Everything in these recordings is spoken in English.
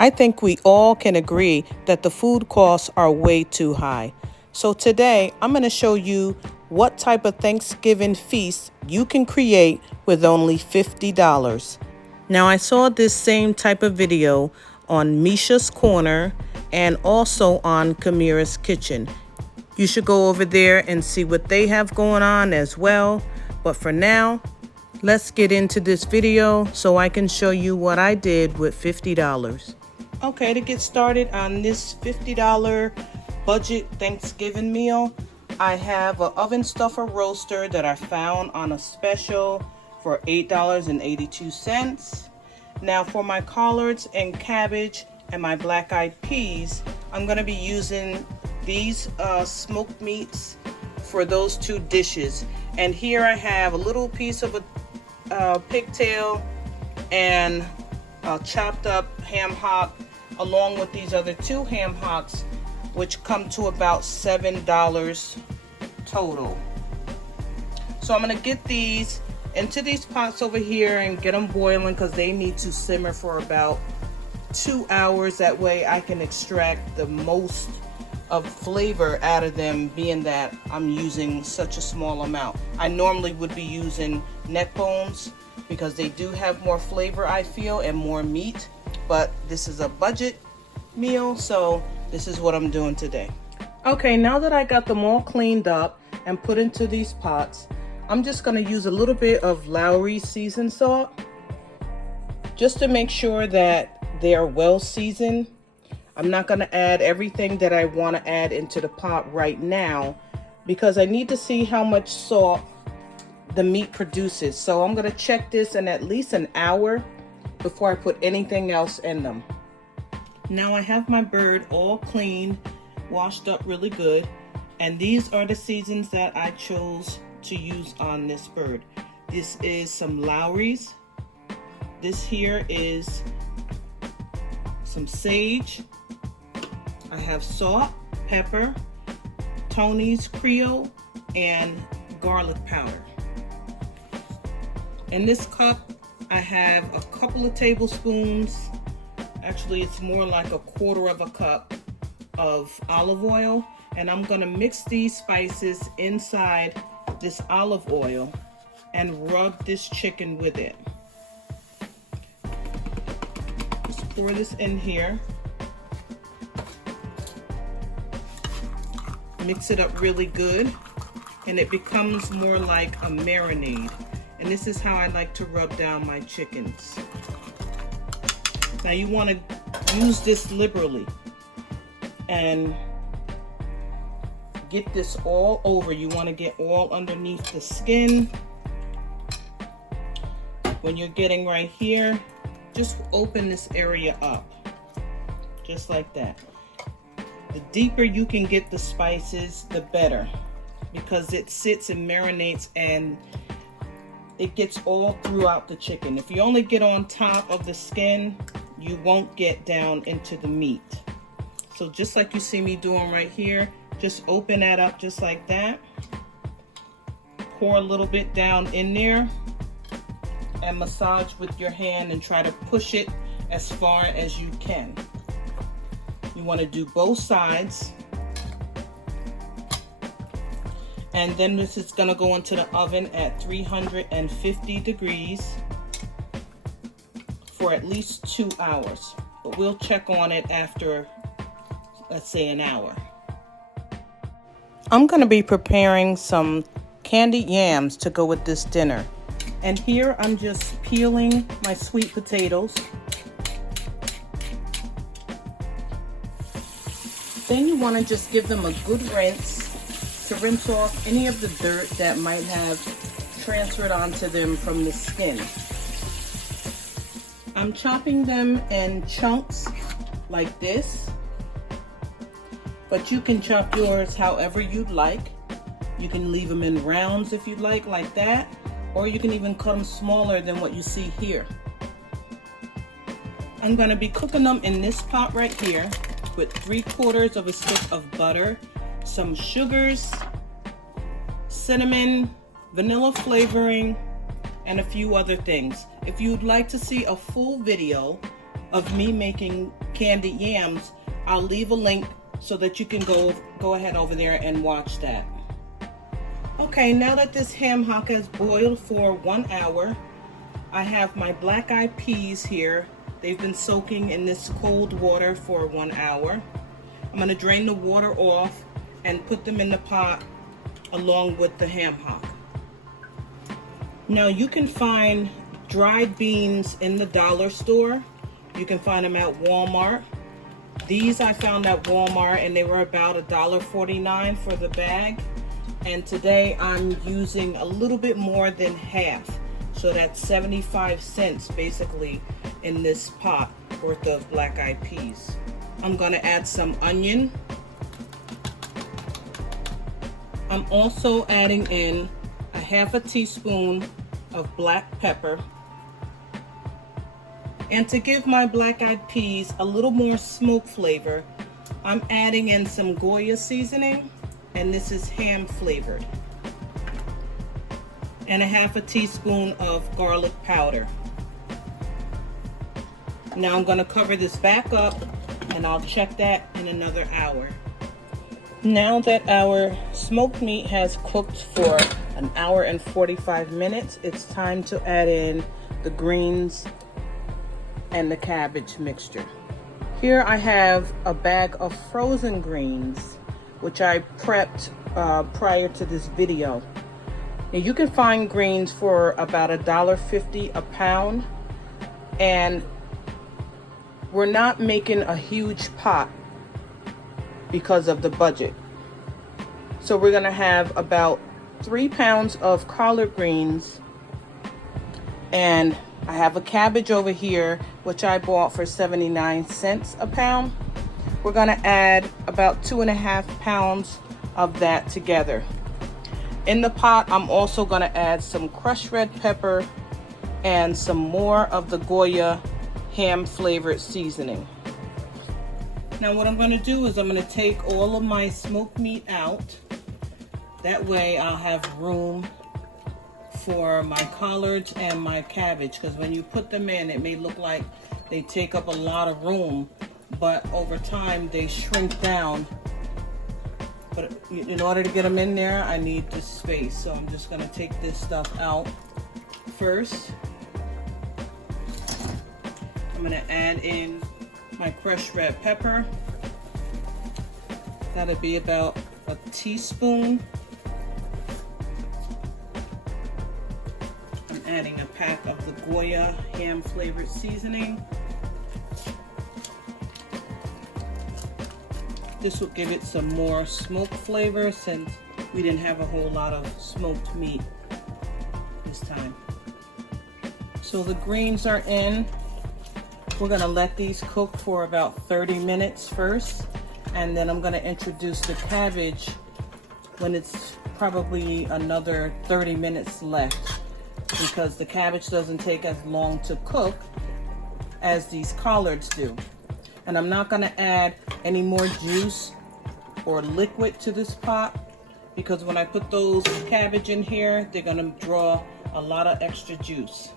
I think we all can agree that the food costs are way too high. So today I'm going to show you what type of Thanksgiving feast you can create with only $50. Now I saw this same type of video on Misha's Corner and also on Kamira's Kitchen. You should go over there and see what they have going on as well. But for now, let's get into this video so I can show you what I did with $50. Okay, to get started on this $50 budget Thanksgiving meal, I have an oven stuffer roaster that I found on a special for $8.82. Now for my collards and cabbage and my black-eyed peas, I'm going to be using these smoked meats for those two dishes. And here I have a little piece of a pigtail and a chopped up ham hock, along with these other two ham hocks, which come to about $7 total. So I'm going to get these into these pots over here and get them boiling because they need to simmer for about 2 hours. That way I can extract the most of flavor out of them, being that I'm using such a small amount. I normally would be using neck bones because they do have more flavor, I feel, and more meat, but this is a budget meal, so this is what I'm doing today. Okay, now that I got them all cleaned up and put into these pots, I'm just going to use a little bit of Lawry seasoned salt just to make sure that they are well seasoned. I'm not going to add everything that I want to add into the pot right now because I need to see how much salt the meat produces. So I'm going to check this in at least an hour before I put anything else in them. Now I have my bird all clean, washed up really good, and these are the seasons that I chose to use on this bird. This is some Lawry's. This here is some sage. I have salt, pepper, Tony's Creole, and garlic powder. In this cup, I have a couple of tablespoons, actually it's more like a quarter of a cup of olive oil, and I'm gonna mix these spices inside this olive oil and rub this chicken with it. Just pour this in here. Mix it up really good, and it becomes more like a marinade. And this is how I like to rub down my chickens. Now you want to use this liberally and get this all over. You want to get all underneath the skin. When you're getting right here, just open this area up, just like that. The deeper you can get the spices, the better, because it sits and marinates and it gets all throughout the chicken. If you only get on top of the skin, you won't get down into the meat. So just like you see me doing right here, just open that up just like that. Pour a little bit down in there and massage with your hand and try to push it as far as you can. You want to do both sides, and then this is going to go into the oven at 350 degrees for at least 2 hours, but we'll check on it after, let's say, an hour. I'm going to be preparing some candied yams to go with this dinner, and here I'm just peeling my sweet potatoes. Then you want to just give them a good rinse to rinse off any of the dirt that might have transferred onto them from the skin. I'm chopping them in chunks like this, but you can chop yours however you'd like. You can leave them in rounds if you'd like that, or you can even cut them smaller than what you see here. I'm going to be cooking them in this pot right here with 3/4 of a stick of butter, some sugars, cinnamon, vanilla flavoring, and a few other things. If you'd like to see a full video of me making candied yams, I'll leave a link so that you can go ahead over there and watch that. Okay, now that this ham hock has boiled for 1 hour, I have my black-eyed peas here. They've been soaking in this cold water for 1 hour. I'm going to drain the water off and put them in the pot along with the ham hock. Now you can find dried beans in the dollar store. You can find them at Walmart. These I found at Walmart and they were about $1.49 for the bag. And today I'm using a little bit more than half. So that's 75 cents basically in this pot worth of black-eyed peas. I'm gonna add some onion. I'm also adding in a half a teaspoon of black pepper. And to give my black-eyed peas a little more smoke flavor, I'm adding in some goya seasoning, and this is ham flavored. And a half a teaspoon of garlic powder. Now I'm gonna cover this back up and I'll check that in another hour. Now that our smoked meat has cooked for 1 hour and 45 minutes, it's time to add in the greens and the cabbage mixture. Here I have a bag of frozen greens, which I prepped prior to this video. Now you can find greens for about $1.50 a pound, and we're not making a huge pot because of the budget. So we're gonna have about 3 pounds of collard greens, and I have a cabbage over here which I bought for 79 cents a pound. We're gonna add about 2.5 pounds of that together. In the pot, I'm also gonna add some crushed red pepper and some more of the goya ham flavored seasoning. Now what I'm gonna do is I'm gonna take all of my smoked meat out. That way I'll have room for my collards and my cabbage, because when you put them in, it may look like they take up a lot of room, but over time they shrink down. But in order to get them in there, I need the space. So I'm just gonna take this stuff out first. I'm gonna add in my crushed red pepper. That'll be about a teaspoon. I'm adding a pack of the goya ham flavored seasoning. This will give it some more smoke flavor since we didn't have a whole lot of smoked meat this time. So the greens are in. We're gonna let these cook for about 30 minutes first, and then I'm gonna introduce the cabbage when it's probably another 30 minutes left, because the cabbage doesn't take as long to cook as these collards do. And I'm not gonna add any more juice or liquid to this pot, because when I put those cabbage in here, they're gonna draw a lot of extra juice.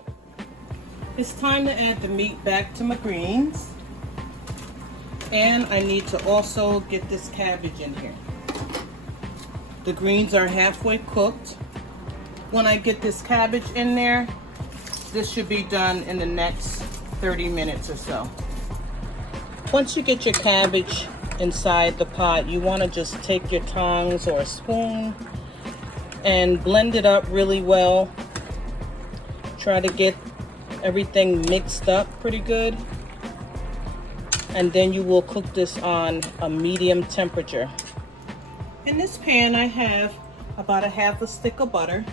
It's time to add the meat back to my greens. And I need to also get this cabbage in here. The greens are halfway cooked. When I get this cabbage in there, this should be done in the next 30 minutes or so. Once you get your cabbage inside the pot, you want to just take your tongs or a spoon and blend it up really well. Try to get everything mixed up pretty good, and then you will cook this on a medium temperature. In this pan I have about a half a stick of butter,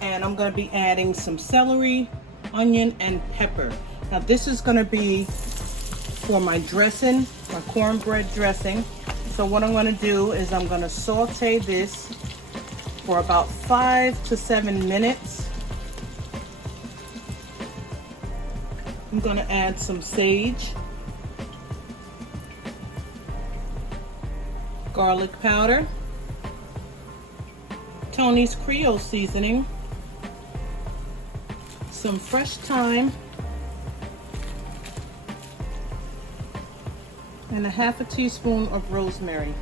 and I'm going to be adding some celery, onion, and pepper. Now this is going to be for my dressing, my cornbread dressing. So what I'm going to do is I'm going to saute this for about 5 to 7 minutes. I'm going to add some sage, garlic powder, Tony's Creole seasoning, some fresh thyme, and a half a teaspoon of rosemary.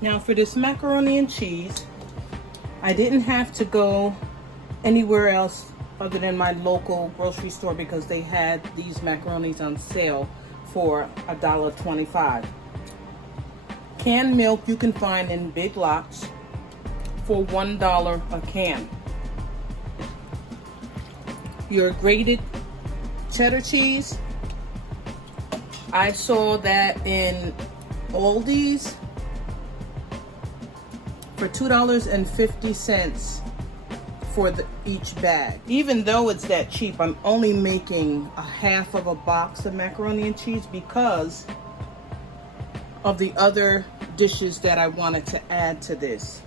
Now for this macaroni and cheese, I didn't have to go anywhere else other than my local grocery store because they had these macaronis on sale for $1.25. Canned milk you can find in big lots for $1 a can. Your grated cheddar cheese, I saw that in Aldi's for $2.50 for each bag. Even though it's that cheap, I'm only making a half of a box of macaroni and cheese because of the other dishes that I wanted to add to this.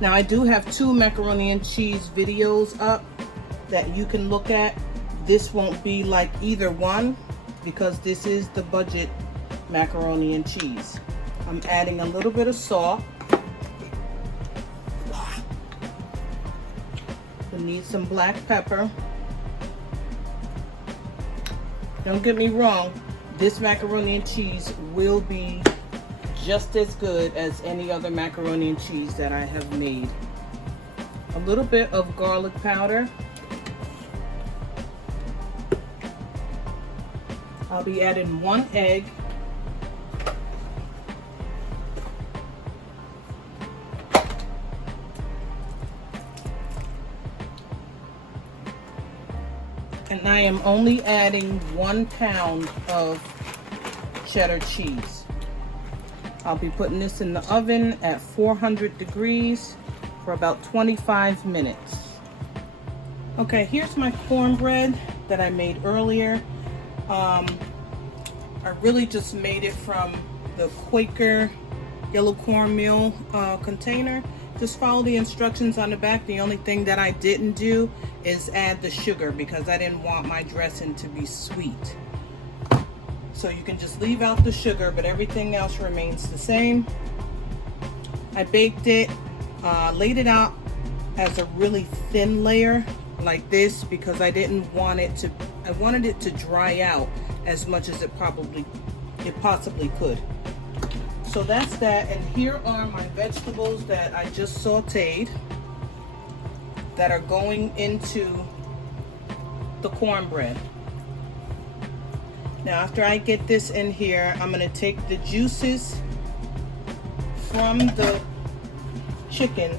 Now I do have 2 macaroni and cheese videos up that you can look at. This won't be like either one because this is the budget macaroni and cheese. I'm adding a little bit of salt. We need some black pepper. Don't get me wrong, this macaroni and cheese will be just as good as any other macaroni and cheese that I have made. A little bit of garlic powder. I'll be adding 1 egg. And I am only adding 1 pound of cheddar cheese. I'll be putting this in the oven at 400 degrees for about 25 minutes. Okay, here's my cornbread that I made earlier. I really just made it from the Quaker yellow cornmeal container. Just follow the instructions on the back. The only thing that I didn't do is add the sugar because I didn't want my dressing to be sweet. So you can just leave out the sugar, but everything else remains the same. I baked it, laid it out as a really thin layer like this because I didn't want it to, I wanted it to dry out as much as it possibly could. So that's that, and here are my vegetables that I just sauteed that are going into the cornbread. Now after I get this in here, I'm going to take the juices from the chicken,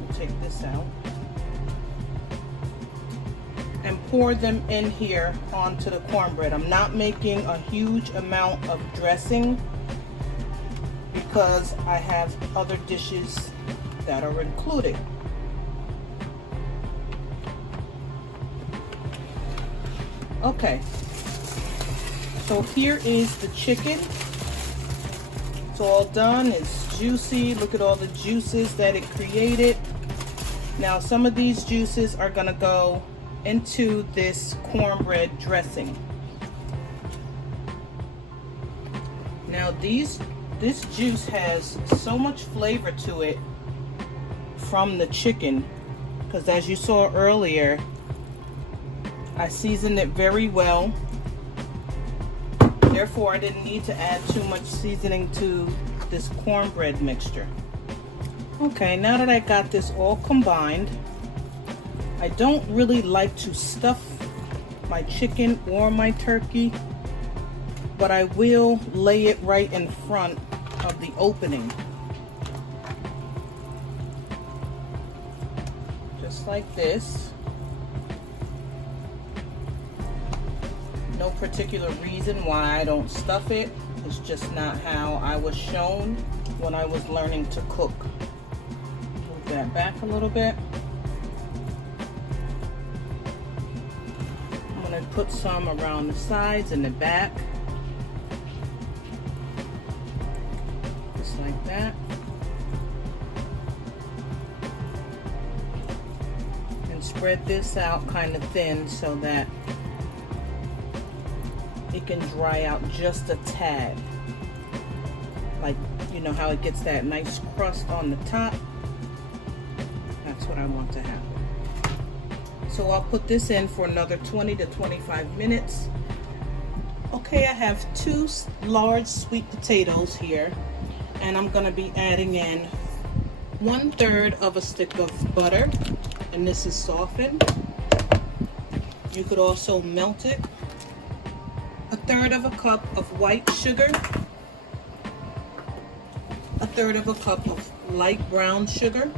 we'll take this out, and pour them in here onto the cornbread. I'm not making a huge amount of dressing because I have other dishes that are included. Okay, so here is the chicken. It's all done, it's juicy. Look at all the juices that it created. Now some of these juices are gonna go into this cornbread dressing. Now this juice has so much flavor to it from the chicken because as you saw earlier, I seasoned it very well. Therefore, I didn't need to add too much seasoning to this cornbread mixture. Okay, now that I got this all combined, I don't really like to stuff my chicken or my turkey, but I will lay it right in front of the opening. Just like this. No particular reason why I don't stuff it. It's just not how I was shown when I was learning to cook. Move that back a little bit. I'm going to put some around the sides and the back. Just like that. And spread this out kind of thin so that it can dry out just a tad. Like, you know how it gets that nice crust on the top? That's what I want to happen. So I'll put this in for another 20 to 25 minutes. Okay, I have 2 large sweet potatoes here, and I'm going to be adding in 1/3 of a stick of butter, and this is softened. You could also melt it. 1/3 of a cup of white sugar, 1/3 of a cup of light brown sugar,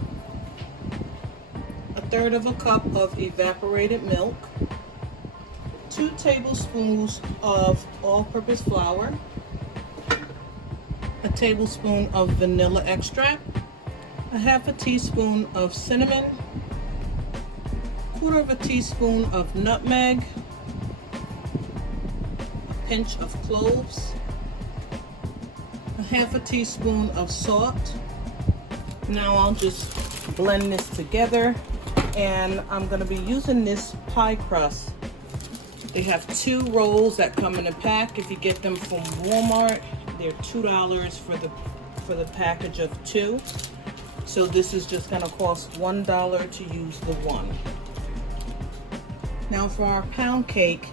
1/3 of a cup of evaporated milk, 2 tablespoons of all-purpose flour, a tablespoon of vanilla extract, a 1/2 teaspoon of cinnamon, 1/4 teaspoon of nutmeg, a pinch of cloves, a 1/2 teaspoon of salt. Now I'll just blend this together, and I'm going to be using this pie crust. They have 2 rolls that come in a pack. If you get them from Walmart, they're $2 for the package of 2. So this is just going to cost $1 to use the 1. Now for our pound cake,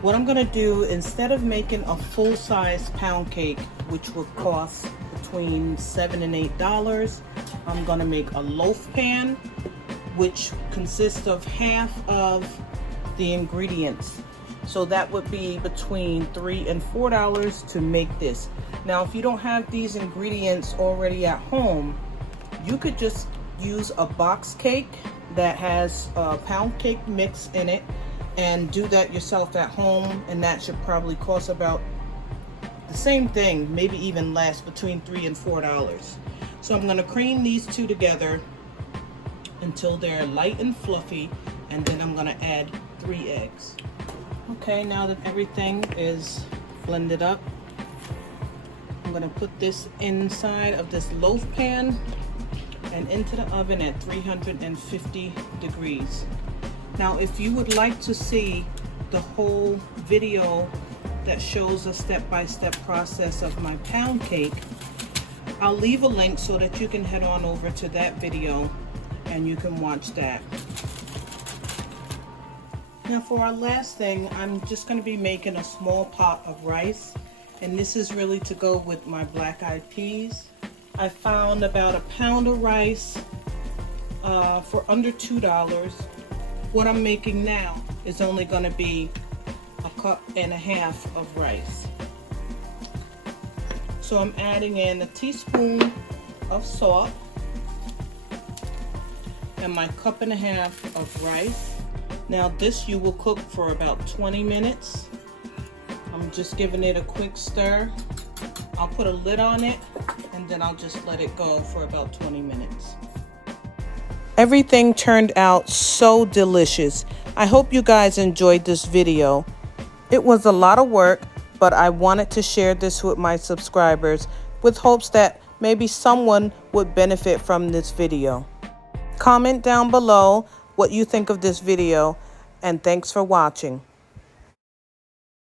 what I'm going to do, instead of making a full-size pound cake, which would cost between $7 and $8, I'm going to make a loaf pan, which consists of half of the ingredients. So that would be between $3 and $4 to make this. Now if you don't have these ingredients already at home, you could just use a box cake that has a pound cake mix in it and do that yourself at home, and that should probably cost about the same thing, maybe even less, between $3 and $4. So I'm going to cream these 2 together until they're light and fluffy, and then I'm going to add 3 eggs. Okay, now that everything is blended up, I'm going to put this inside of this loaf pan and into the oven at 350 degrees. Now if you would like to see the whole video that shows a step-by-step process of my pound cake, I'll leave a link so that you can head on over to that video and you can watch that. Now for our last thing, I'm just going to be making a small pot of rice, and this is really to go with my black-eyed peas. I found about a pound of rice for under $2. What I'm making now is only going to be 1.5 cups of rice. So I'm adding in a teaspoon of salt and my 1.5 cups of rice. Now this you will cook for about 20 minutes. I'm just giving it a quick stir. I'll put a lid on it and then I'll just let it go for about 20 minutes. Everything turned out so delicious. I hope you guys enjoyed this video. It was a lot of work, but I wanted to share this with my subscribers with hopes that maybe someone would benefit from this video. Comment down below what you think of this video, and thanks for watching.